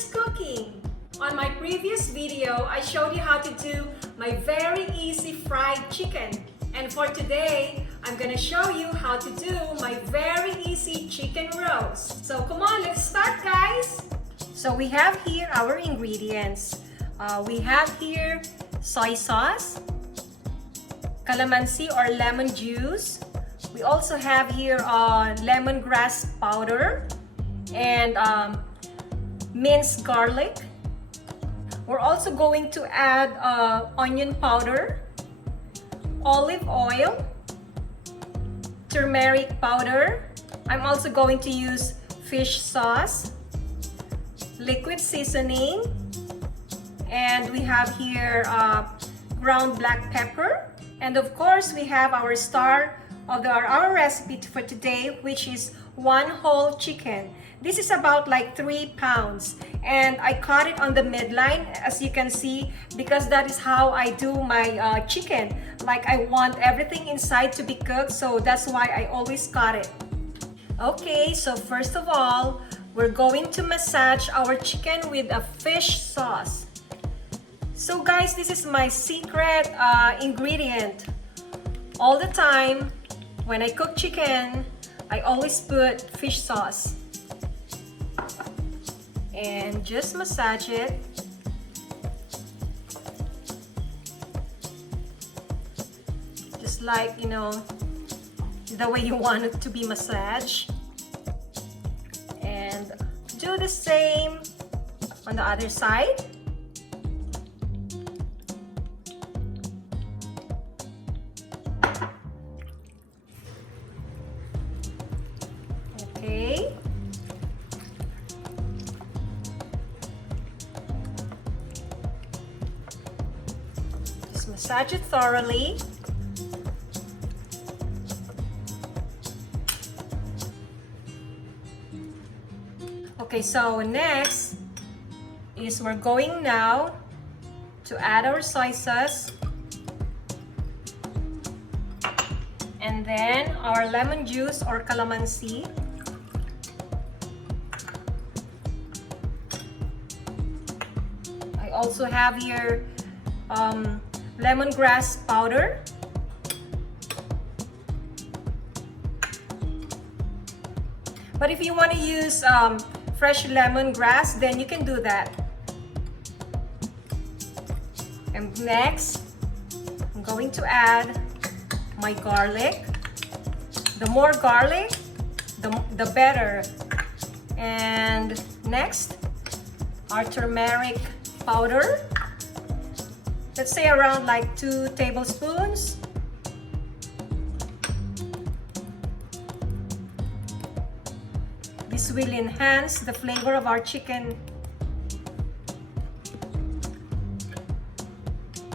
Places Cooking. On my previous video, I showed you how to do my very easy fried chicken. And for today, I'm gonna show you how to do my very easy chicken roast. So come on, let's start, guys. So we have here our ingredients. We have here soy sauce, calamansi or lemon juice. We also have here lemongrass powder and minced garlic. We're also going to add onion powder, olive oil, turmeric powder. I'm also going to use fish sauce, liquid seasoning, and we have here ground black pepper. And of course, we have our star of our recipe for today, which is one whole chicken. This is about like 3 pounds, and I cut it on the midline, as you can see, because that is how I do my chicken. Like, I want everything inside to be cooked, so that's why I always cut it. Okay, so first of all, we're going to massage our chicken with a fish sauce. So guys, this is my secret ingredient. All the time when I cook chicken, I always put fish sauce. And just massage it. Just like, you know, the way you want it to be massaged. And do the same on the other side. Okay. Massage it thoroughly. Okay, so next is we're going now to add our soy sauce and then our lemon juice or calamansi. I also have here lemongrass powder. But if you want to use fresh lemongrass, then you can do that. And next, I'm going to add my garlic. The more garlic, the better. And next, our turmeric powder. Let's say around like 2 tablespoons. This will enhance the flavor of our chicken.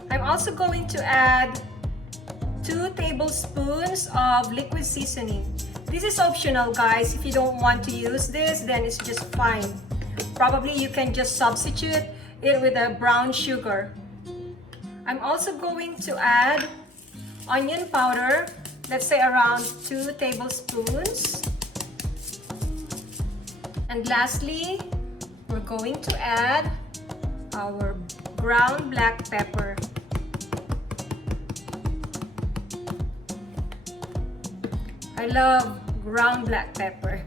I'm also going to add 2 tablespoons of liquid seasoning. This is optional, guys. If you don't want to use this, then it's just fine. Probably you can just substitute it with a brown sugar. I'm also going to add onion powder, let's say around 2 tablespoons. And lastly, we're going to add our ground black pepper. I love ground black pepper.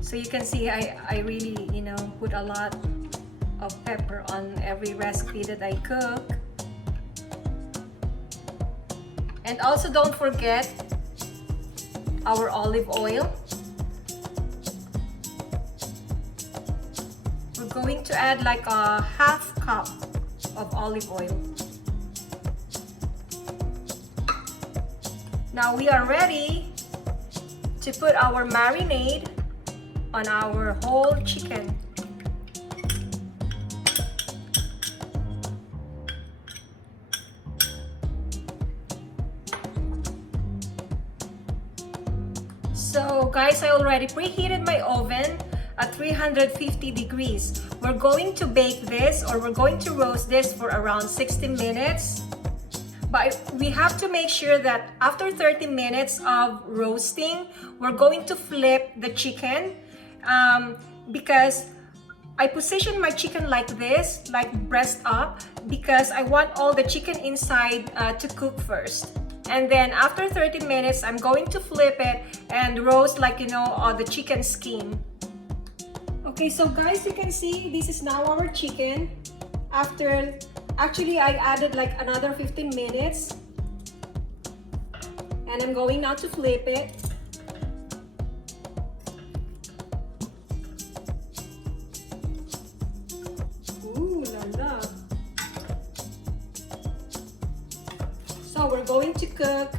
So you can see I really, you know, put a lot of pepper on every recipe that I cook. And also don't forget our olive oil. We're going to add like a half cup of olive oil. Now we are ready to put our marinade on our whole chicken. So guys, I already preheated my oven at 350 degrees. We're going to bake this, or we're going to roast this for around 60 minutes. But we have to make sure that after 30 minutes of roasting, we're going to flip the chicken because I position my chicken like this, like breast up, because I want all the chicken inside to cook first. And then after 30 minutes, I'm going to flip it and roast like, you know, the chicken skin. Okay, so guys, you can see this is now our chicken. Actually, I added like another 15 minutes. And I'm going now to flip it. Ooh la la. So we're going to cook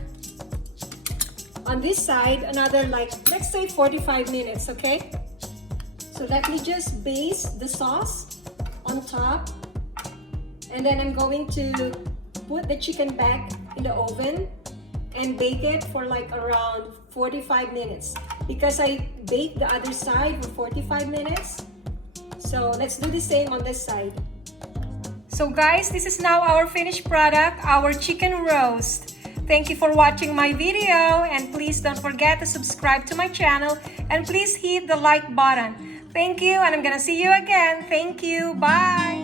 on this side another, like, let's say 45 minutes, okay? So let me just base the sauce on top, and then I'm going to put the chicken back in the oven and bake it for like around 45 minutes because I baked the other side for 45 minutes. So let's do the same on this side. So guys, this is now our finished product, our chicken roast. Thank you for watching my video, and please don't forget to subscribe to my channel, and please hit the like button. Thank you, and I'm gonna see you again. Thank you. Bye.